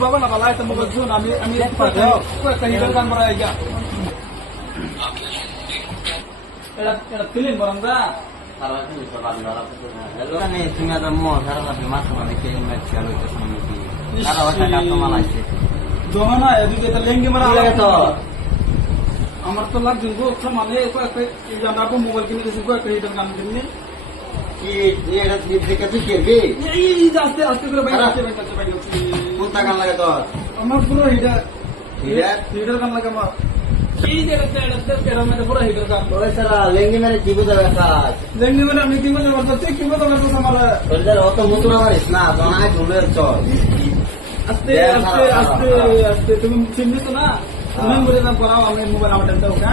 বাবা না বালা একটা মোবাইল শোন আমি কয়েকটা হিটার গান মারা আইগা এটা ফিলিম বরং দা আমার তো লাগছে মানে মোবাইল কিনে গেছি কয়েকটা হিটার গান কিনে আস্তে আস্তে করে আমার পুরো হিটার হিটার গান লাগে আমার লেঙ্গি মেরে কি বুঝা লেঙ্গি মানে আমি কি মনে করতে কি মনে করতে আমার অত মতুরা মারিস না জনায় ঝুলে চল আস্তে আস্তে আস্তে আস্তে তুমি চিনছো তো না তুমি বলে না পড়াও আমি মোবাইল আমার টেনটা ওকা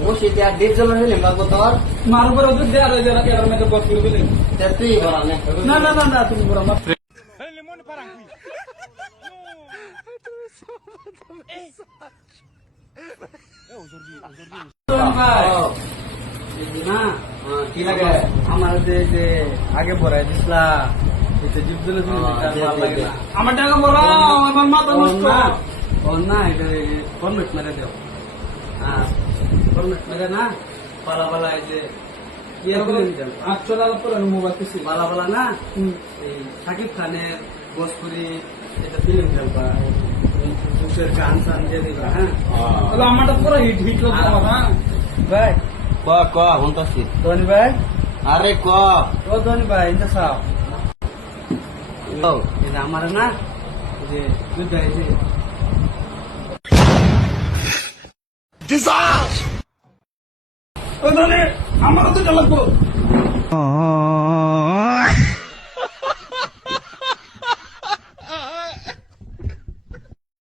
ও সেটা আর দেব জ্বালা নিলাম বাবু তোর মার উপরে ওদের দেয়া রয়ে যারা এর মধ্যে বস করে দিলেন তেই বলা না না না না তুমি বড় মার কি লাগে আমার যে আগে পড়াই দিসলা আমার টাকা বড় আমার মাথা নষ্ট না এটা ফরমেট মেরে দেও ফরমেট মেরে না পালা পালা এই যে মোবাইল কিছু পালা পালা না এই সাকিব খানের ভোজপুরি এটা ফিল্ম খেলবা গান সান দিয়ে দিবা হ্যাঁ আমারটা পুরো হিট হিট লোক হ্যাঁ ভাই ক হুনতাছি ধনী ভাই আরে ক ও ধনী ভাই ইনটা সাও এটা আমার না যে দুধ আছে ও ধনী আমারও তো লাগবো